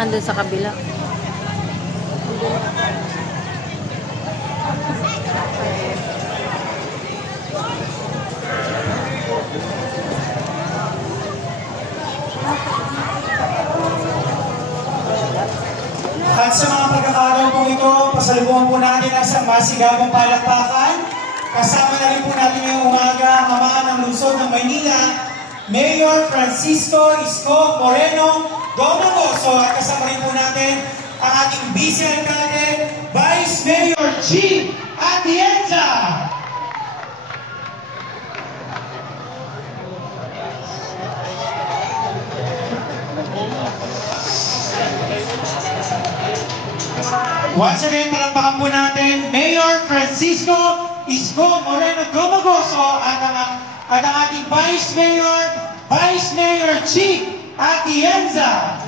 Andun sa kabila. At sa mga pagkakataon po ito, pasalubungan po natin ang masigabong palakpakan. Kasama na rin po natin ngayong umaga ang ama ng lungsod ng Maynila, Mayor Francisco Isko Moreno Domagoso. At kasama rin po natin ang ating Vice Alcalde, Vice Mayor G. Atienza. Once again, palakpakan po natin, Mayor Francisco Isko Moreno Domagoso at ang ating Vice Mayor Chief Atienza.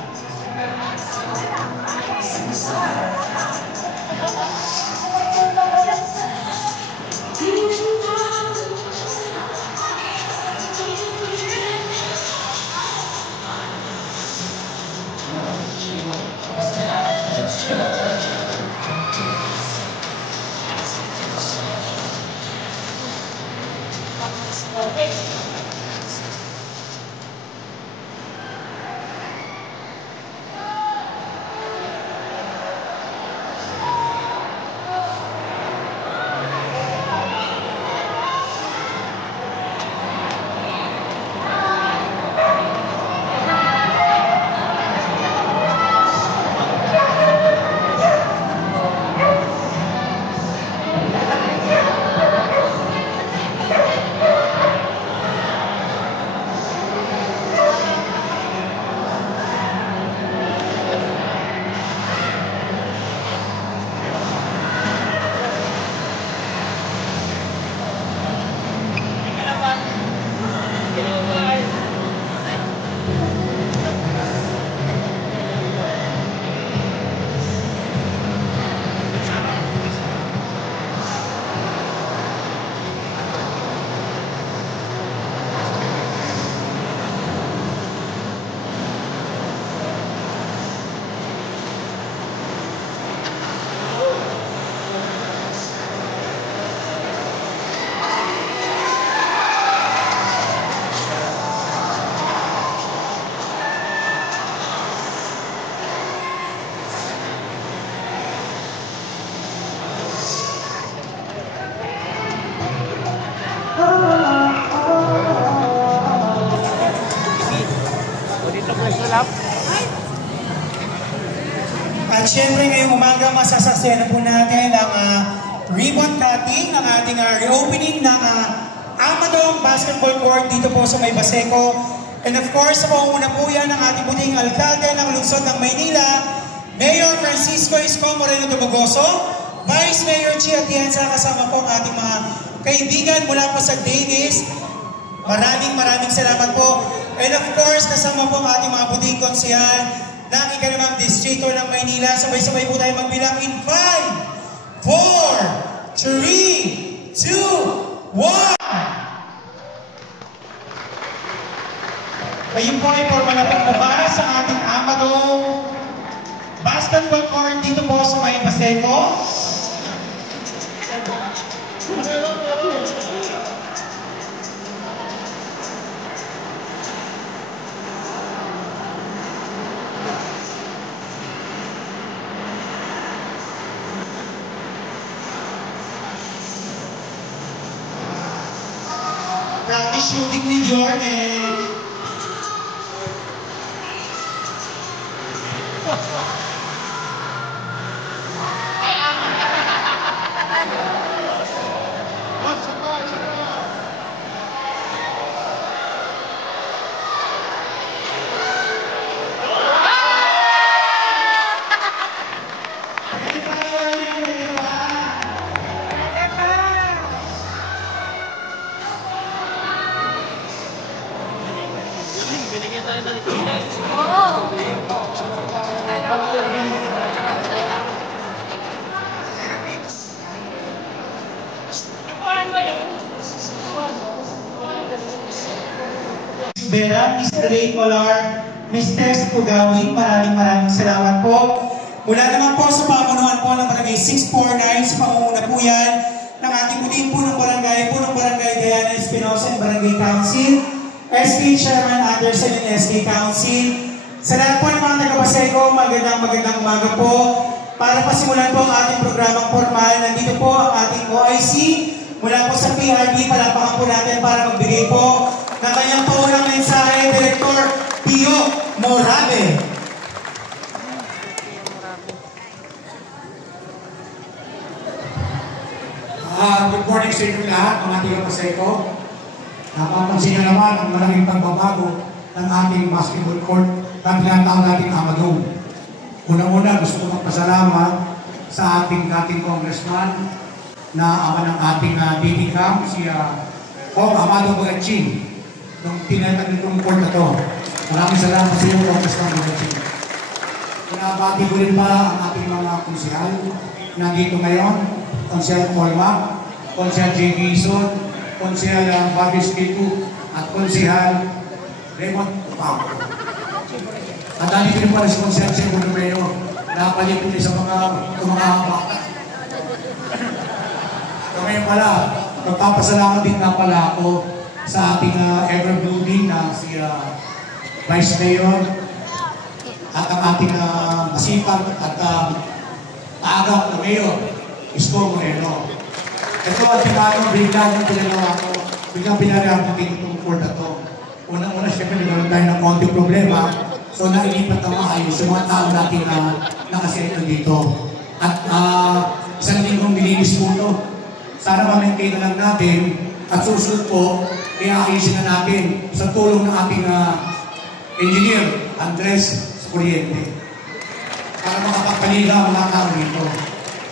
At syempre ngayong umaga masasaksiyan po natin ang ribbon cutting ng ating reopening ng Amadong Basketball Court dito po sa May Baseco. And of course, sa pangunguna po yan ng ating puting alkalde ng lungsod ng Maynila, Mayor Francisco Isko Moreno Domagoso, Vice Mayor G. Atienza, kasama po ang ating mga kaibigan mula po sa Davis. Maraming salamat po. And of course, kasama po ang ating mga puting konsehal ng ikalimang distrito ng Maynila. Sabay-sabay po tayo magbilang in 5, 4, 3, 2, 1. Ayun po ay forma na pagmumara sa ating Amadong Basketball Court dito po sa May Baseco. Practice shooting ni Jordan. Vera, Mr. Ray Polar, Miss Tess Pugawin, maraming salamat po. Mula naman po sa pamunuan po ng Barangay 649, sa pamumuna po yan ng ating puting punong barangay Diana Espinosa and Barangay Council, SK Chairman Anderson and SK Council. Sa lahat po ng mga taga-Baseco, magandang umaga po. Para pasimulan po ang ating programang formal, nandito po ang ating OIC mula po sa PRD. Palapakan po natin para magbigay po ng kanyang paunang mensahe, Director Pio Morabe. Good morning sa inyo lahat, mga taga-Baseco. Napapansin nyo naman ang malaking pagbabago ng ating basketball court na tinatawag nating Amadong. Una-una, gusto ko magpasalamat sa ating congressman na ama ng ating DDCAM, si Kong Amado Bugachin, nung tinatag nitong court na to. Maraming salamat sa iyo, Congressman Bugachin. Pinabati ko rin pa ang ating mga konsehal nandito ngayon, Konsehal Colma, Konsehal J. Bison, Konsehal Babis Kitu, at Konsehal Raymond Pao. At nandito rin pala si Konsehal Segundo Mayo, napalipin niya sa mga bata. So ngayon pala, magpapasalamat din nga pala ako sa ating ever-blooming na si Vice Mayor at ang ating masipag at taagap na Mayor, Isko Moreno. Ito at tinanong, biglang pinagawa ko, biglang pinarehabilitate itong court na ito. Unang-una, siyempre, nagkaroon tayo ng konti problema, so nailipat na maayos yung mga tao natin na nakasettle dito. At isang linggong nilinis po ito. Sana ma-maintain na lang natin at susunod po, i-aayusin na natin sa tulong ng ating engineer, Andres Soriente, para makapagpaliga ang mga tao dito.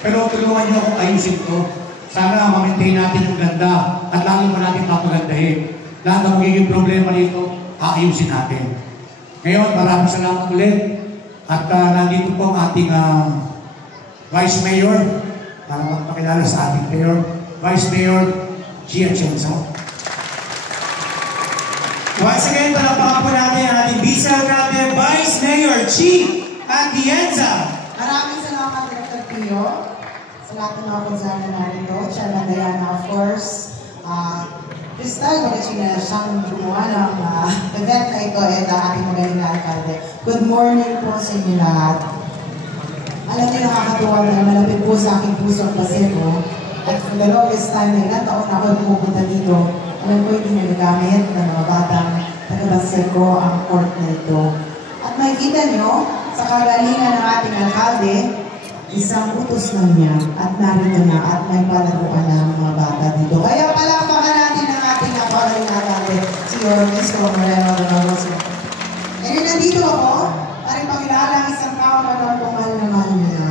Pero tulungan niyo akong ayusin ito. Sana ma-maintain natin yung ganda at lalo pa natin papagandahin. Lahat ng magiging problema dito, aayusin natin. Ngayon, maraming salamat ulit. At nandito po ang ating Vice Mayor, para magpakilala sa ating Mayor, Vice Mayor Gia Atienza. Once again, palapakan po natin ang ating Vice-Alcalde, Vice Mayor Chi Atienza. Maraming salamat, Dr. Pio. Sa lahat ng mga konsehal na narito, Chairman Diana, of course, Crystal, Bugachin na siyang gumawa ng event na ito at ating magaling na alkalde. Good morning po sa inyo lahat. Alam niyo, nakakatuwa na malapit po sa aking puso ang Baseco. At for the longest time na ilang taon ako pumupunta dito, alam ko hindi nyo nagamit ng mga batang taga-Baseco ang court na ito. At makikita nyo, sa kagalingan ng ating alkalde, isang utos na niya at narito na at may palaruan na ang mga bata dito. Kaya palakpakan natin ang ating napagaling na alkalde, si Isko Moreno Ronoso. Ngayon nandito ako, para ipakilala ang isang tao na alam ko mahal na mahal niya.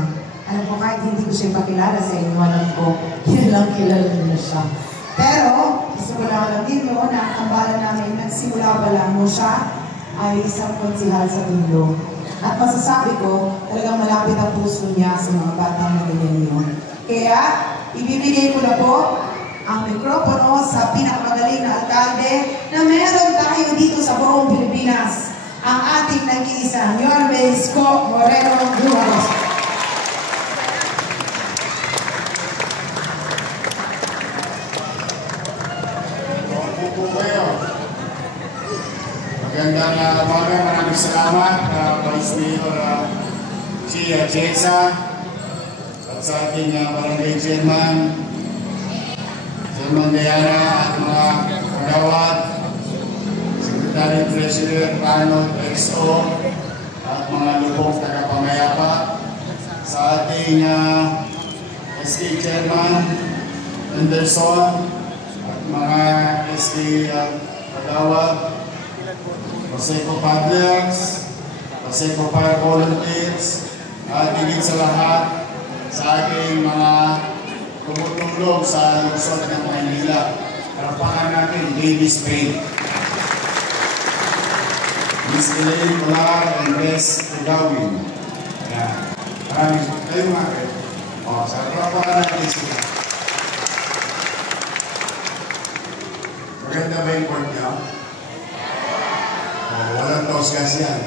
Alam ko kahit hindi ko siya ipakilala sa inyo, alam ko, kilala niya siya. Pero, gusto ko lang alam din mo na ang bahala namin, nagsimula pa lang mo siya ay isang konsehal sa Tundo. At masasabi ko, talagang malapit ang puso niya sa mga batang magaling yun. Kaya, ibibigay ko na po ang mikropono sa pinakamagaling na alkalde na meron tayo dito sa buong Pilipinas. Ang ating nag-iisa, Yorme Isko Moreno Duharos. Magandang umaga, maraming salamat Vice Mayor Chi Atienza at sa ating Barangay Chairman Diana at mga kagawad, Secretary Treasurer Arnold XO at mga lubong tagapamayapa, sa ating SK Chairman Anderson at mga SK kagawad, Baseco Publics, Baseco Fire Volunteers, at higit sa lahat sa aking mga tumutulong sa lungsod ng Maynila. Karapakan natin, Ladies Paint. Miss Elaine Colar and Bess Pugawin. Maraming kayo mga kayo. Sa karapakan natin sila. Maganda ba yung court niya? Walang tosgas yan.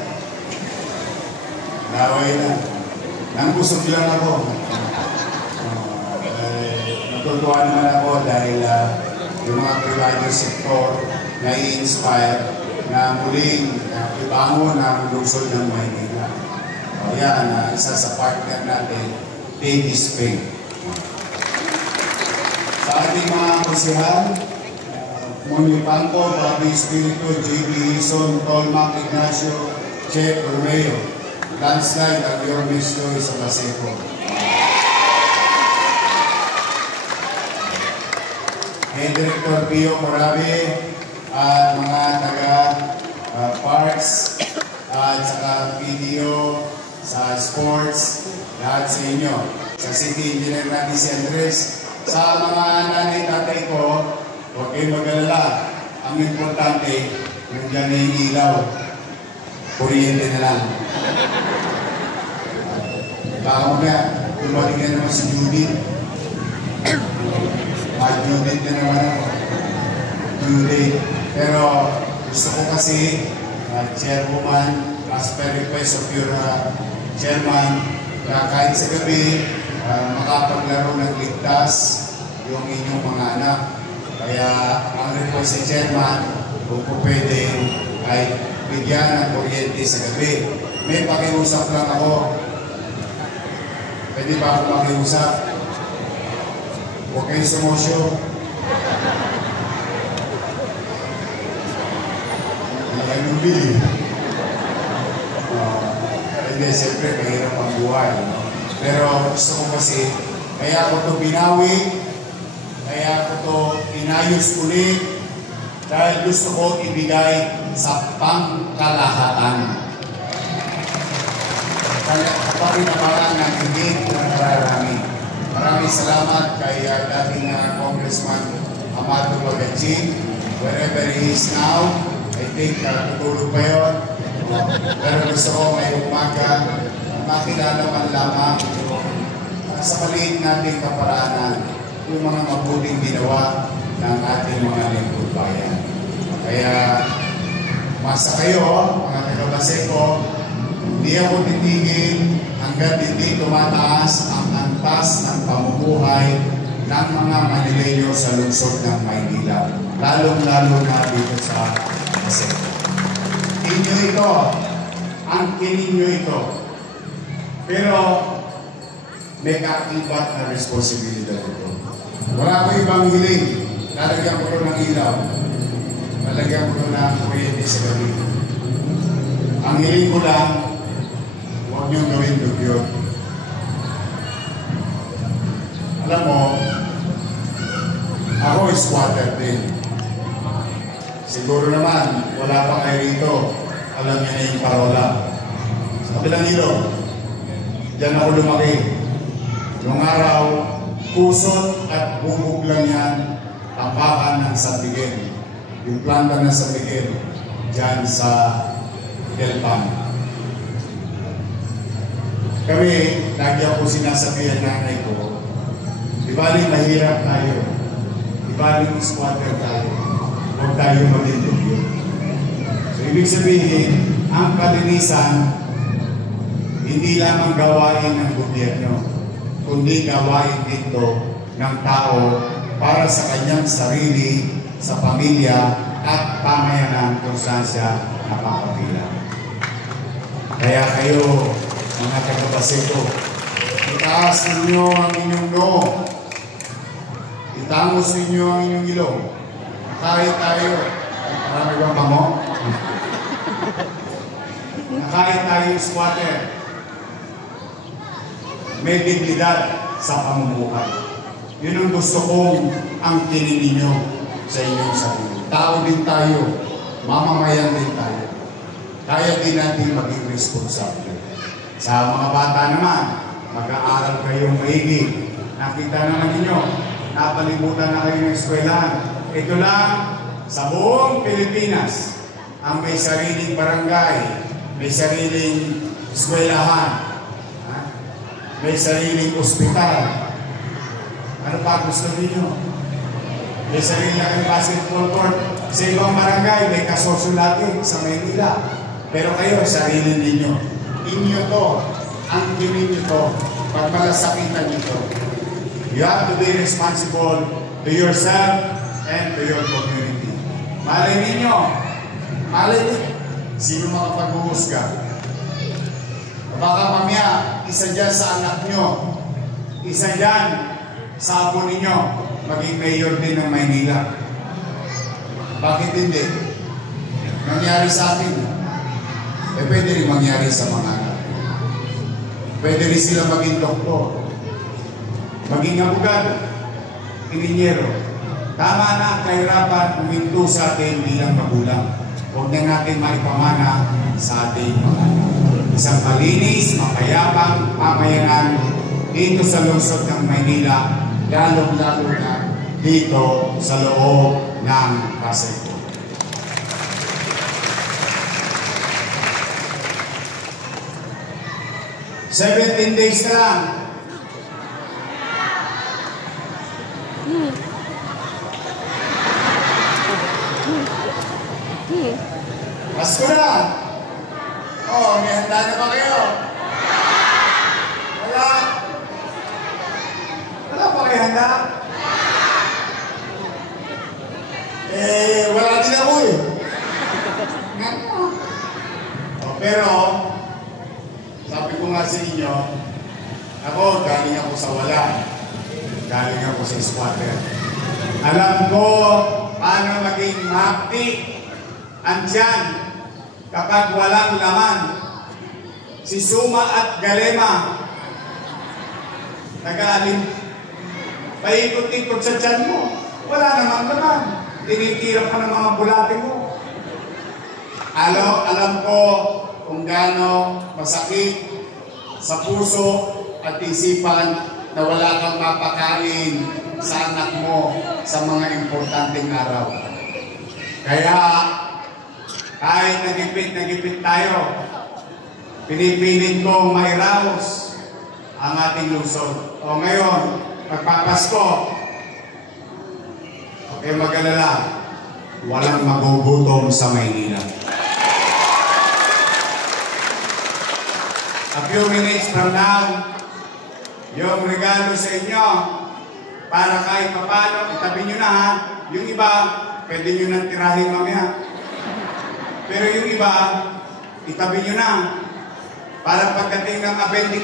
Laway na. Nangusog lang ako. Natutuwa naman ako dahil yung mga private sector na i-inspire na muling ibangon ang lungsod ng Maynila. Yan, isa sa partner natin, Davis Bank. Sa ating mga konsehal, Monyo Panco, Bobby Espiritu, J.B. Hison, Tolmac Ignacio, Che Romeo, landslide at your mystery sa Baseco. Director Pio Morabe at mga taga Parks at saka PDO sa sports, lahat sa inyo. Sa City Engineer natin si Andres. Sa mga nanay-tatay ko, huwag kayong mag-alala. Ang importante, nandiyan na yung ilaw. Kuryente na lang. Baka mo na, kumalik na naman si Judith. Judith na naman ako. Judith. Pero gusto ko kasi, chairwoman, as per request of your chairman, na kahit sa gabi, makapaglaro ng ligtas yung inyong mga anak. Kaya ang request sa chairman, kung po pwede, ay bigyan ng kuryente sa gabi. May pakiusap lang ako. Pwede ba ako pakiusap? Huwag kayo sumosyo. Hindi kayo bili. Hindi, siyempre, mahirap ang buhay. No? Pero gusto ko kasi, kaya ako ito binawi, kaya ako ito inayos ulit, dahil gusto ko ibigay sa pangkalahatan. Kapag-inabaran ng hindi ng mararami. Maraming salamat kay dating Congressman Amado Bagachi, wherever he is now. I think tutulog pa yun. Pero gusto ko ngayong umaga, makilala man lamang sa maliit nating kaparaanan yung mga mabuting ginawa ng ating mga lingkod bayan. Kaya, masa kayo, mga taga-Baseco, hindi ako titigil hanggang hindi tumataas ang antas ng pamumuhay ng mga Manileño sa lungsod ng Maynila. Lalong-lalo na dito sa Baseco. Inyo ito, ang kininyo ito. Pero, may kaakibat na responsibilidad ito. Wala ko ibang hiling. Lalagyan ko ng ilaw. Lalagyan ko ng kuryente sa gabi. Ang hiling ko lang, huwag niyong gawin dugyot. Alam mo, ako squatter din. Siguro naman, wala pa kayo rito. Alam niyo na yung parola. Sa kabilang ilog, diyan ako lumaki. Noong araw, kusot at bubog lang yan, tampakan ng San Miguel. Yung planta ng San Miguel, diyan sa Delpan. Kami, lagi ako sinasabihan nanay ko, di bali mahirap tayo, di bali squatter tayo, huwag tayo magindugyo. So, ibig sabihin, ang kalinisan, hindi lamang gawain ng gobyerno, kundi gawain dito ng tao para sa kanyang sarili, sa pamilya, at pamayanan kung saan siya nakakabilang. Kaya kayo, mga taga-Baseco, itaas ninyo ang inyong noo. Itangos ninyo ang inyong ilong. Kahit tayo, marami bang bango? Kahit tayo squatter, may dignidad sa pamumuhay. Yun ang gusto kong ang kinin ninyo sa inyong sarili. Tao din tayo, mamamayan din tayo. Kaya din natin maging responsable. Sa mga bata naman, mag-aaral kayong maigi. Nakita naman ninyo, napalimutan na kayo ng eskwelahan. Ito lang, sa buong Pilipinas, ang may sariling barangay, may sariling eskwelahan, may sariling ospital. Ano pa gusto ninyo? May sariling basketball court. Sa ibang barangay, may kasosyo natin sa Maynila. Pero kayo, sarili ninyo. inyo to, ang ginin nyo to, pag malasakitan nyo to. You have to be responsible to yourself and to your community. Malay ninyo, sino makapag-uusga? Baka mamaya, isa dyan sa anak nyo, isa dyan sa apo ninyo, maging mayor din ng Maynila. Bakit hindi? Nangyari sa atin. Pwede rin mangyari sa mga anak. Pwede rin sila maging doktor, maging abogado, ininyero. Tama na ang kahirapan uminto sa atin bilang magulang. Huwag na natin maipamana sa ating mga anak. Isang malinis, mapayapang pamayanan dito sa lungsod ng Maynila, lalo-lalo na dito sa loob ng Paseco. "17 days na lang. Pasko na! Oh, may handa na ba kayo? Wala? Wala pa kayo handa? Wala din ako eh. Oh, pero, sabi ko nga sa inyo, ako galing ako sa wala. Galing ako sa squatter. Alam ko paano maging mahapdi ang tiyan kapag walang laman. Si Suma at Galema, nag-aalim, paikot-ikot sa tiyan mo. Wala namang laman. Tinitira pa ng mga bulate mo. Alam ko kung gaano masakit sa puso at isipan na wala kang mapakain sa anak mo sa mga importanteng araw. Kaya, kahit nagipit tayo, pinipilit kong mairaos ang ating lungsod. O ngayon, magpapasko, okay, mag-alala, walang magugutom sa Maynila. A few minutes from now, yung regalo sa inyo, para kahit papano, itabi nyo na ha. Yung iba, pwede nyo nang tirahin mamaya. Pero yung iba, itabi nyo na. Para pagdating ng 24,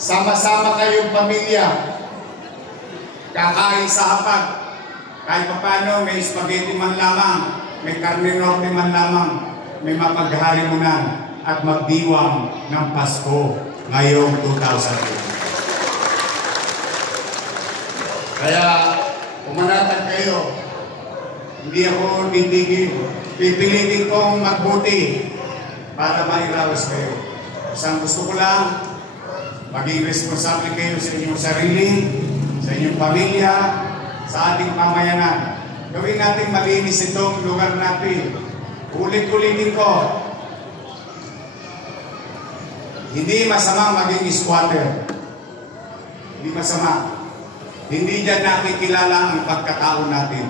sama-sama kayong pamilya, kakain sa hapag. Kahit papano, may spaghetti man lamang, may karne norte man lamang, may mapaghalimunan at magdiwang ng Pasko ngayong 2020. Kaya, umanatan kayo. Hindi ako titigil. Pipilitin kong magbuti para mairawas kayo. Isang gusto ko lang, maging responsable kayo sa inyong sarili, sa inyong pamilya, sa ating pamayanan. Gawin natin malinis itong lugar natin. Ulit-ulitin ko, hindi masama maging squatter. Hindi masama. Hindi dyan nakikilala ang pagkatao natin.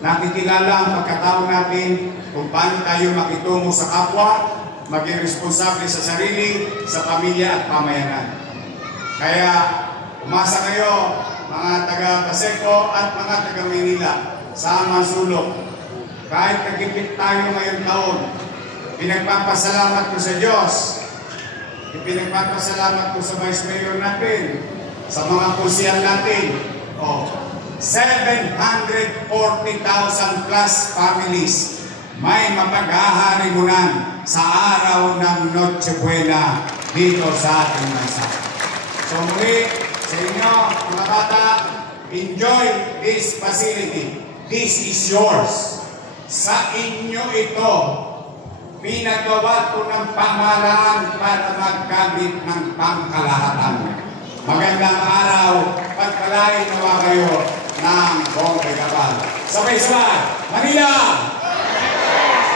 Nakikilala ang pagkatao natin kung paano tayo makitungo sa kapwa, maging responsable sa sarili, sa pamilya at pamayanan. Kaya, umasa kayo, mga taga-Paseco at mga taga-Maynila, sa Mansulok. Kahit nagipit tayo ngayong taon, pinagpapasalamat ko sa Diyos. Pinagpapasalamat ko sa Vice Mayor natin, sa mga konsyal natin. 740,000 plus families may mapaghaharimunan sa araw ng Noche Buena dito sa ating bansa. So muli, sa inyo, mga bata, enjoy this facility. This is yours. Sa inyo ito. Pinagawa ko ng pamahalaan para magkamit ng pangkalahatan. Magandang araw, pagpalain nawa kayo ng Bongga Gabal. Sabay-sabay, Manila!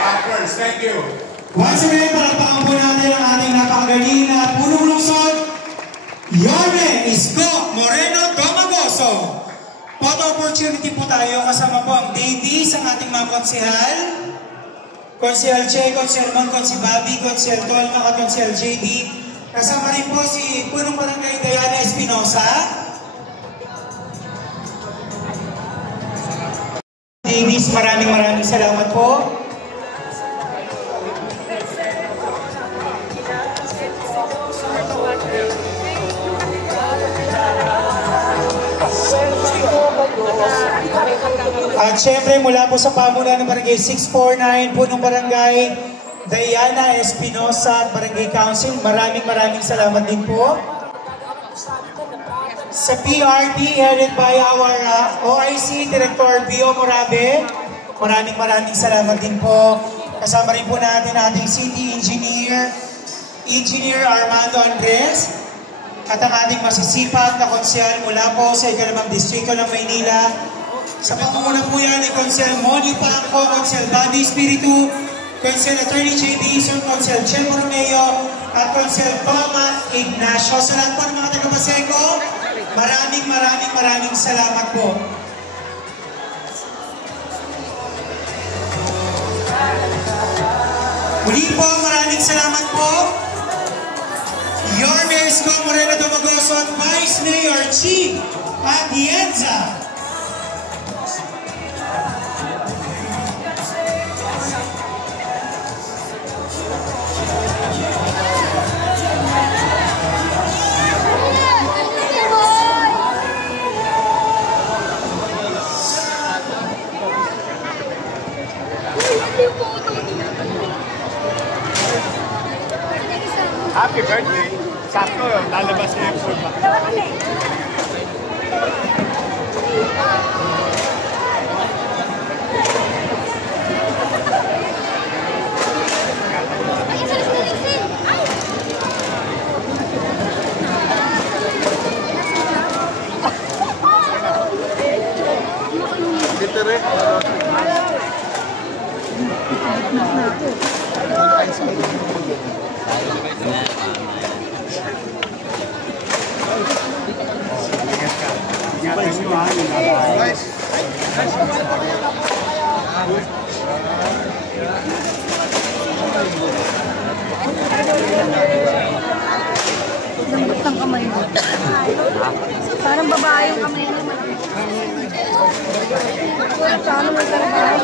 At first, thank you. Once again, palakpakan po natin ang ating napakagaling na punong lungsod, Yorme Isko Moreno Domagoso. Photo opportunity po tayo kasama po ang ladies, ang ating mga konsehal. Consel Che, Consel Mon, Consel Bobby, Consel Tolma, at Consel JB. Kasama rin po si Punong Barangay Diana Espinosa. Davis, maraming salamat po. At syempre mula po sa pamunuan ng Barangay 649 po ng Barangay Diana Espinosa at Barangay Council, maraming salamat din po. Sa PRD headed by our OIC Director Pio Morabe, maraming salamat din po. Kasama rin po natin ating City Engineer Armando Andres at ang ating masisipag na konsyal mula po sa ikalimang distrito ng Maynila. Sa pangunguna po yan ay Consel Moni Pangco, Consel Bobby Espiritu, Consel Attorney JB Ison, Consel Chemo Romeo, at Consel Thomas Ignacio. Sa lahat po ng mga taga-Baseco, maraming salamat po. Muli po, maraming salamat po. Your Mayor Isko Moreno Domagoso at Vice Mayor Chi Atienza. Happy birthday! Sakto, lalabas na yung food ba? Dito rin. Lambot ng kamay mo. Parang babae yung kamay mo. Paano magkarabaho?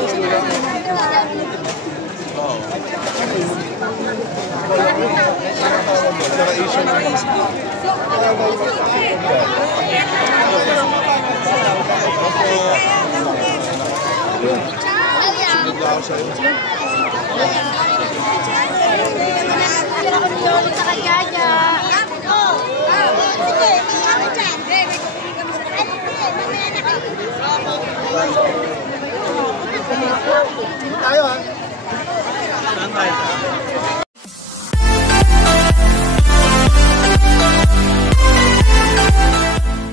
Tayo ha.